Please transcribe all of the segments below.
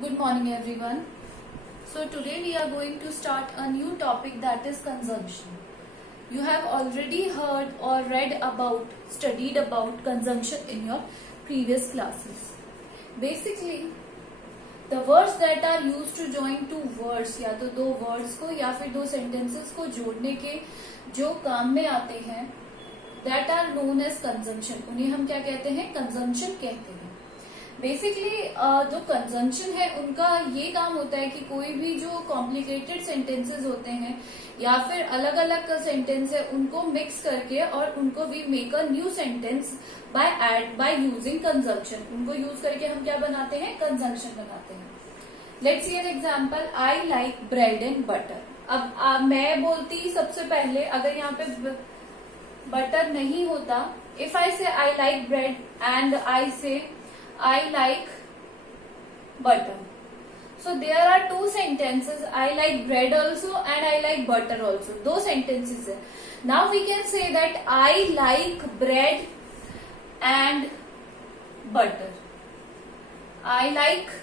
Good morning everyone. So today we are going to start a new topic, that is consumption. You have already heard or studied about consumption in your previous classes. Basically, the words that are used to join two words, या तो दो words को या फिर दो sentences को जोड़ने के जो काम में आते हैं, that are known as consumption. उन्हें हम क्या कहते हैं? Consumption कहते हैं. बेसिकली जो कंजम्पशन है उनका ये काम होता है कि कोई भी जो कॉम्प्लिकेटेड सेंटेंसेस होते हैं या फिर अलग अलग सेंटेंस है उनको मिक्स करके और उनको we make a new sentence by using consumption. उनको यूज करके हम क्या बनाते हैं? कंजम्पशन बनाते हैं. Let's see an example. I like bread and butter. अब मैं बोलती सबसे पहले, अगर यहाँ पे बटर नहीं होता, इफ आई से आई लाइक ब्रेड एंड आई से I like butter. So there are two sentences. I like bread also and I like butter also. दो sentences है. Now we can say that I like bread and butter. I like,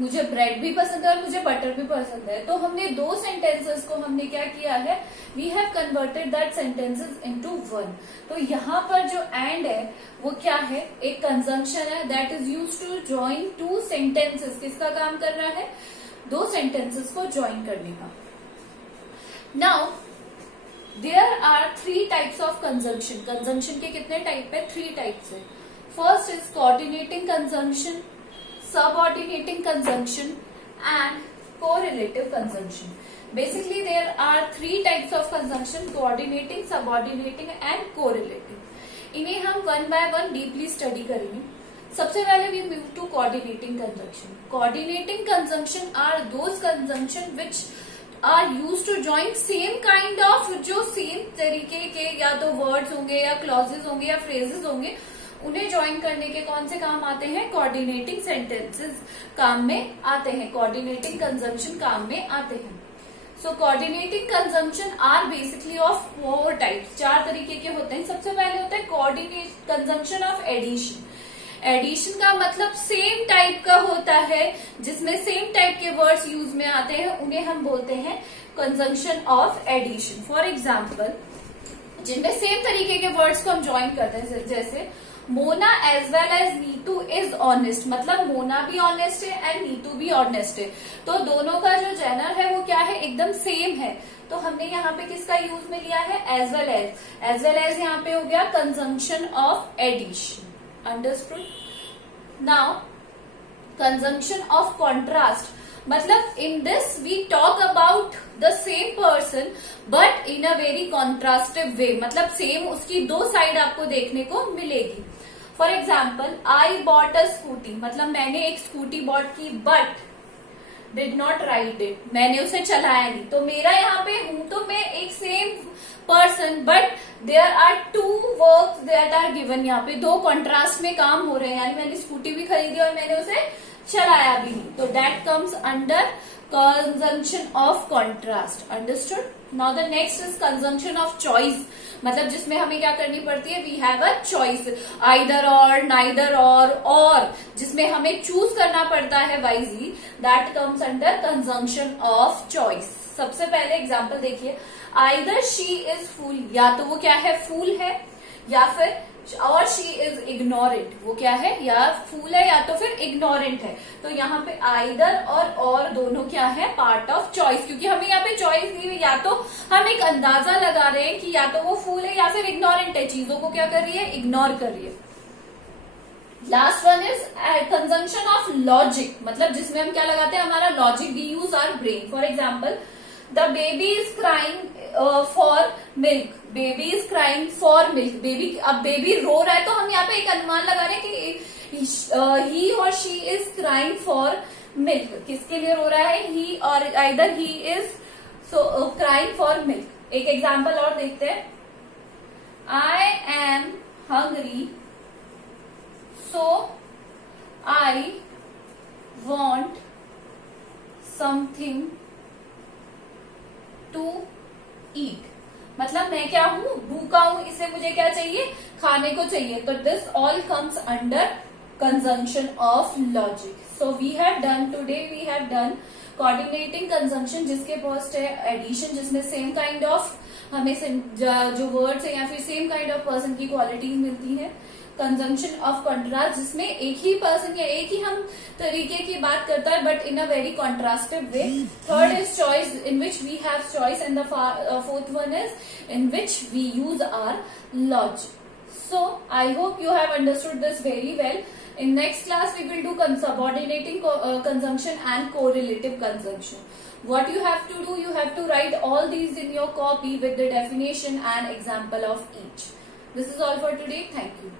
मुझे bread भी पसंद है और मुझे butter भी पसंद है. तो हमने दो सेंटेंसेस को हमने क्या किया है? We have converted that sentences into one. तो यहाँ पर जो एंड है वो क्या है? एक कंजम्पशन है that is used to join two sentences. किसका काम कर रहा है? दो सेंटेंसेस को ज्वाइन करने का. Now there are three types of consumption. Consumption के कितने टाइप है? थ्री टाइप्स है. First is coordinating consumption, subordinating consumption and correlative consumption. Basically there are three types of consumption: coordinating, subordinating and correlative. इन्हें हम one by one deeply study करेंगे. सबसे पहले we move to coordinating consumption. Coordinating consumption are those consumption which are used to join same kind of, जो same तरीके के या तो words होंगे या clauses होंगे या phrases होंगे, उन्हें ज्वाइन करने के कौन से काम आते हैं? कोऑर्डिनेटिंग सेंटेंसेस काम में आते हैं, कोऑर्डिनेटिंग कंजम्पशन काम में आते हैं. So coordinating conjunction are basically of four types. चार तरीके के होते हैं. सबसे पहले होता है coordinate conjunction of addition. Addition का मतलब सेम टाइप का होता है, जिसमें सेम टाइप के वर्ड्स यूज में आते हैं, उन्हें हम बोलते हैं conjunction of addition. For example, जिनमें सेम तरीके के वर्ड्स को हम ज्वाइन करते हैं, जैसे Mona as well as Neetu is honest. मतलब मोना भी ऑनेस्ट है एंड नीतू भी ऑनेस्ट है. तो दोनों का जो जेनर है वो क्या है? एकदम सेम है. तो हमने यहाँ पे किसका यूज में लिया है? As well as. As well as यहाँ पे हो गया conjunction of addition. Understood? Now conjunction of contrast. मतलब in this we talk about the same person but in a very contrastive way. मतलब सेम उसकी दो साइड आपको देखने को मिलेगी. For example, I bought a Scooty. मतलब मैंने एक स्कूटी बॉट की but did not ride it. मैंने उसे चलाया नहीं. तो मेरा यहाँ पे हूं तो मैं एक same person but there are two works that are given. यहाँ पे दो कॉन्ट्रास्ट में काम हो रहे हैं. यानी मैंने स्कूटी भी खरीदी और मैंने उसे चलाया भी नहीं. तो that comes under consumption of contrast. Understood? Now the next is consumption of choice. मतलब जिसमें हमें क्या करनी पड़ती है? We have a choice, either or, neither or जिसमें हमें चूज करना पड़ता है wisely. That comes under consumption of choice. सबसे पहले एग्जाम्पल देखिए. Either she is fool. या तो वो क्या है? फूल है. या फिर और शी इज इग्नोरेंट. वो क्या है? या फूल है या तो फिर इग्नोरेंट है. तो यहाँ पे आइदर और दोनों क्या है? Part of choice. क्योंकि हमें यहाँ पे चॉइस दी हुई, या तो हम एक अंदाजा लगा रहे हैं कि या तो वो फूल है या फिर इग्नोरेंट है. चीजों को क्या कर रही है? इग्नोर कर रही है. Last one is consumption of logic. मतलब जिसमें हम क्या लगाते हैं? हमारा logic. We use our brain. For example, the baby is crying for milk. Baby is crying for milk. Baby, अब बेबी रो रहा है तो हम यहाँ पे एक अनुमान लगा रहे हैं कि he or she is crying for milk. किसके लिए रो रहा है? He or either he is crying for milk. एक एग्जाम्पल और देखते हैं. I am hungry so I want something to eat. मतलब मैं क्या हूं? भूखा हूं, इसलिए मुझे क्या चाहिए? खाने को चाहिए. तो this all comes under conjunction of logic. So we have done coordinating conjunction जिसके फर्स्ट है addition जिसमें सेम काइंड ऑफ हमें जो वर्ड्स है या फिर सेम काइंड ऑफ पर्सन की क्वालिटीज मिलती है. कंजंक्शन ऑफ कंट्रास्ट जिसमें एक ही पर्सन या एक ही हम तरीके की बात करता है but in a very contrasted way. Third is choice in which we have choice and the fourth one is in which we use our logic. So I hope you have understood this very well. In next class we will do subordinating conjunction and correlative conjunction. What you have to do, you have to write all these in your copy with the definition and example of each. This is all for today. Thank you.